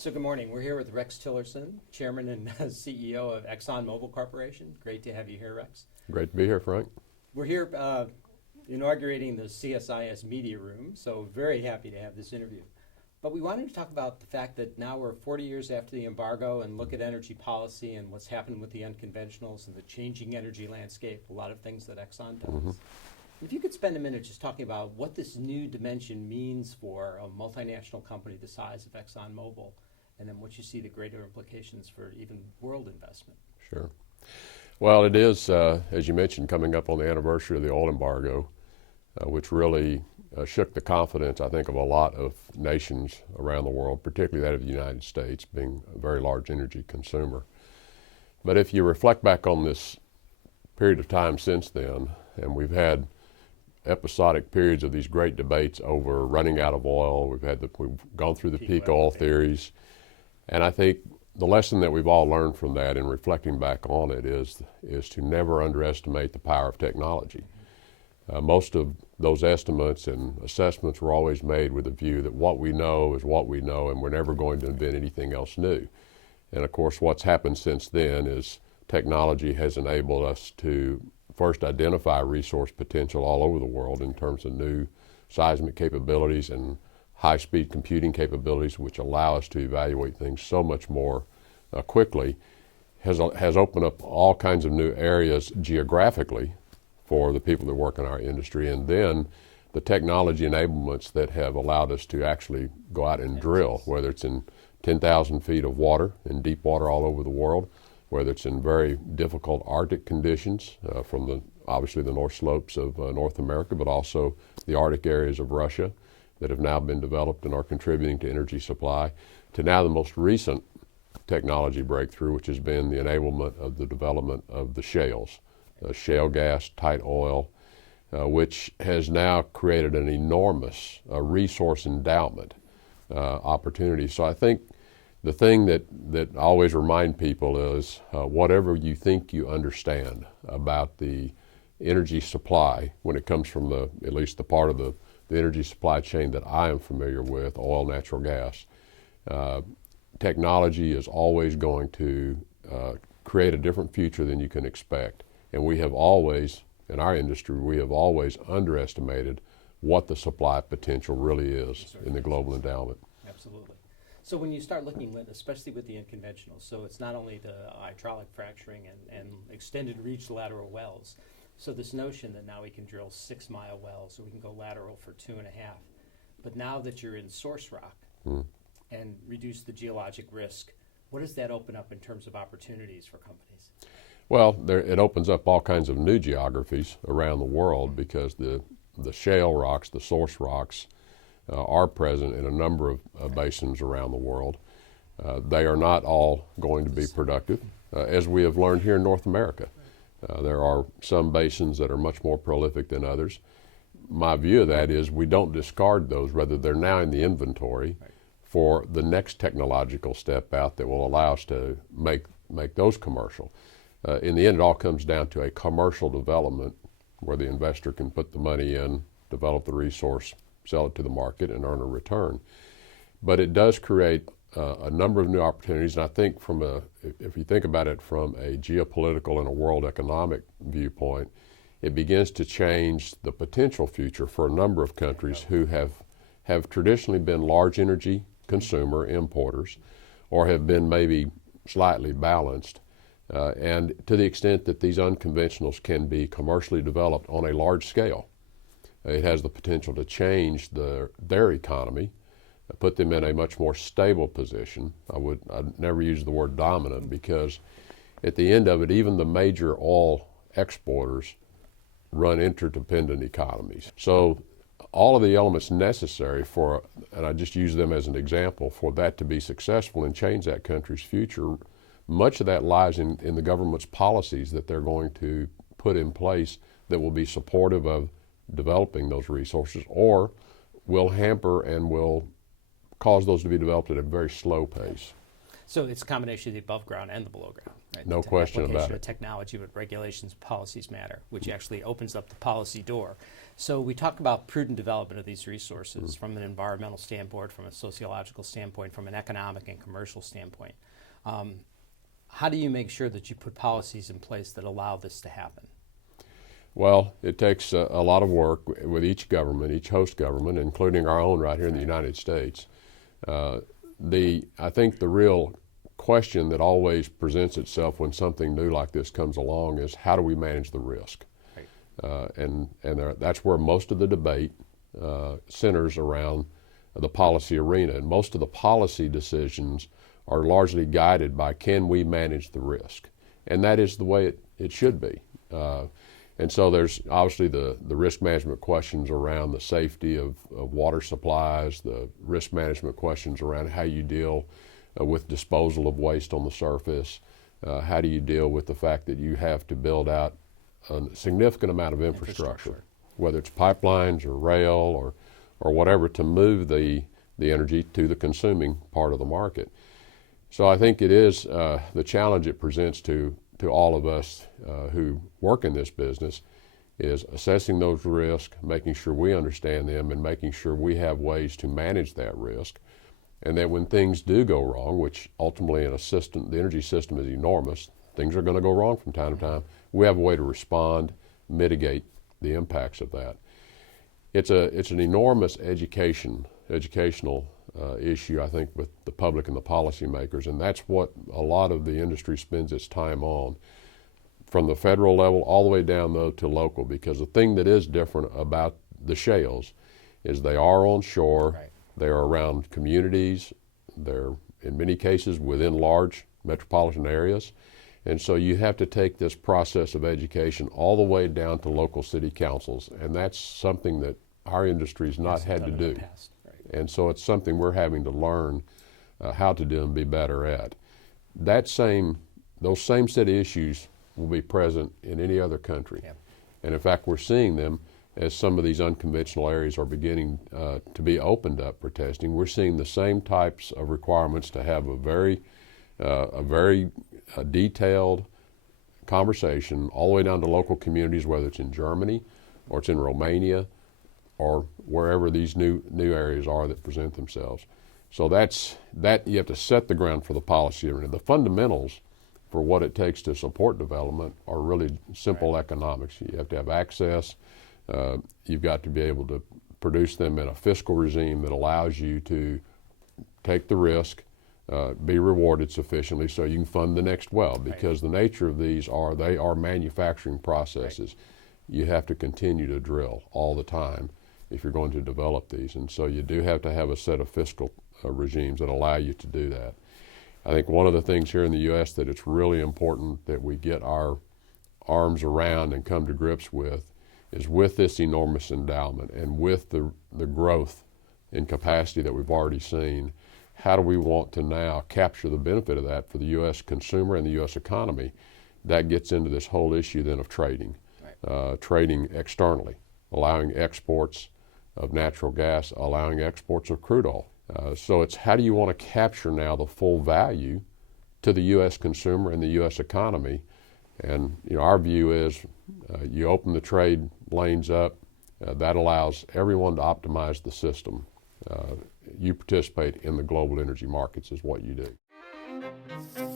So good morning. We're here with Rex Tillerson, Chairman and CEO of ExxonMobil Corporation. Great to have you here, Rex. Great to be here, Frank. We're here inaugurating the CSIS Media Room, so very happy to have this interview. But we wanted to talk about the fact that now we're 40 years after the embargo and look at energy policy and what's happened with the unconventionals and the changing energy landscape, a lot of things that Exxon does. Mm-hmm. If you could spend a minute just talking about what this new dimension means for a multinational company the size of ExxonMobil, and then what you see the greater implications for even world investment. Sure. Well, it is, as you mentioned, coming up on the anniversary of the oil embargo, which really shook the confidence, I think, of a lot of nations around the world, particularly that of the United States, being a very large energy consumer. But if you reflect back on this period of time since then, and we've had episodic periods of these great debates over running out of oil, we've gone through the peak oil theories, and I think the lesson that we've all learned from that in reflecting back on it is to never underestimate the power of technology. Most of those estimates and assessments were always made with a view that what we know is what we know and we're never going to invent anything else new. And of course what's happened since then is technology has enabled us to first identify resource potential all over the world in terms of new seismic capabilities and high-speed computing capabilities, which allow us to evaluate things so much more quickly, has opened up all kinds of new areas geographically for the people that work in our industry, and then the technology enablements that have allowed us to actually go out and drill, whether it's in 10,000 feet of water, in deep water all over the world, whether it's in very difficult Arctic conditions from obviously the North Slopes of North America, but also the Arctic areas of Russia that have now been developed and are contributing to energy supply, to now the most recent technology breakthrough, which has been the enablement of the development of the shales, shale gas, tight oil, which has now created an enormous resource endowment opportunity. So I think the thing that I always remind people is whatever you think you understand about the energy supply when it comes from at least the part of the energy supply chain that I am familiar with, oil, natural gas, technology is always going to create a different future than you can expect. And we have always, in our industry, we have always underestimated what the supply potential really is in the global endowment. Absolutely. So when you start looking, especially with the unconventionals, so it's not only the hydraulic fracturing and extended reach lateral wells. So this notion that now we can drill 6-mile wells, so we can go lateral for 2.5. But now that you're in source rock and reduce the geologic risk, what does that open up in terms of opportunities for companies? Well, it opens up all kinds of new geographies around the world because the shale rocks, the source rocks, are present in a number of basins around the world. They are not all going to be productive, as we have learned here in North America. There are some basins that are much more prolific than others. My view of that is we don't discard those, rather they're now in the inventory for the next technological step out that will allow us to make those commercial. In the end, it all comes down to a commercial development where the investor can put the money in, develop the resource, sell it to the market, and earn a return. But it does create a number of new opportunities, and I think if you think about it from a geopolitical and a world economic viewpoint, it begins to change the potential future for a number of countries who have traditionally been large energy consumer importers or have been maybe slightly balanced. And to the extent that these unconventionals can be commercially developed on a large scale, it has the potential to change their economy, put them in a much more stable position. I'd never use the word dominant because at the end of it, even the major oil exporters run interdependent economies. So all of the elements necessary for, and I just use them as an example, for that to be successful and change that country's future, much of that lies in the government's policies that they're going to put in place that will be supportive of developing those resources or will hamper and will cause those to be developed at a very slow pace. So it's a combination of the above ground and the below ground, right? No question about it. Technology, but regulations, policies matter, which actually opens up the policy door. So we talk about prudent development of these resources from an environmental standpoint, from a sociological standpoint, from an economic and commercial standpoint. How do you make sure that you put policies in place that allow this to happen? Well, it takes a lot of work with each government, each host government, including our own right here in the United States. I think the real question that always presents itself when something new like this comes along is how do we manage the risk? That's where most of the debate centers around the policy arena. And most of the policy decisions are largely guided by can we manage the risk? And that is the way it should be. And so there's obviously the risk management questions around the safety of water supplies, the risk management questions around how you deal with disposal of waste on the surface, how do you deal with the fact that you have to build out a significant amount of infrastructure, whether it's pipelines or rail or whatever, to move the energy to the consuming part of the market. So I think it is the challenge it presents to all of us who work in this business is assessing those risks, making sure we understand them, and making sure we have ways to manage that risk. And that when things do go wrong, which ultimately in a system, the energy system is enormous, things are going to go wrong from time to time, we have a way to respond, mitigate the impacts of that. It's an enormous educational issue, I think, with the public and the policymakers, and that's what a lot of the industry spends its time on, from the federal level all the way down though to local, because the thing that is different about the shales is they are on shore, they are around communities, they're in many cases within large metropolitan areas, and so you have to take this process of education all the way down to local city councils, and that's something that our industry's not had to do. And so it's something we're having to learn how to do and be better at. Those same set of issues will be present in any other country. Yeah. And in fact, we're seeing them as some of these unconventional areas are beginning to be opened up for testing. We're seeing the same types of requirements to have a very detailed conversation all the way down to local communities, whether it's in Germany or it's in Romania or wherever these new areas are that present themselves. So that you have to set the ground for the policy arena. The fundamentals for what it takes to support development are really simple economics. You have to have access. You've got to be able to produce them in a fiscal regime that allows you to take the risk, be rewarded sufficiently so you can fund the next well, because the nature of these they are manufacturing processes. You have to continue to drill all the time if you're going to develop these, and so you do have to have a set of fiscal regimes that allow you to do that. I think one of the things here in the U.S. that it's really important that we get our arms around and come to grips with is with this enormous endowment and with the growth in capacity that we've already seen, how do we want to now capture the benefit of that for the U.S. consumer and the U.S. economy? That gets into this whole issue then of trading, trading externally, allowing exports of natural gas, allowing exports of crude oil. So it's how do you want to capture now the full value to the U.S. consumer and the U.S. economy? And our view is you open the trade lanes up, that allows everyone to optimize the system. You participate in the global energy markets is what you do.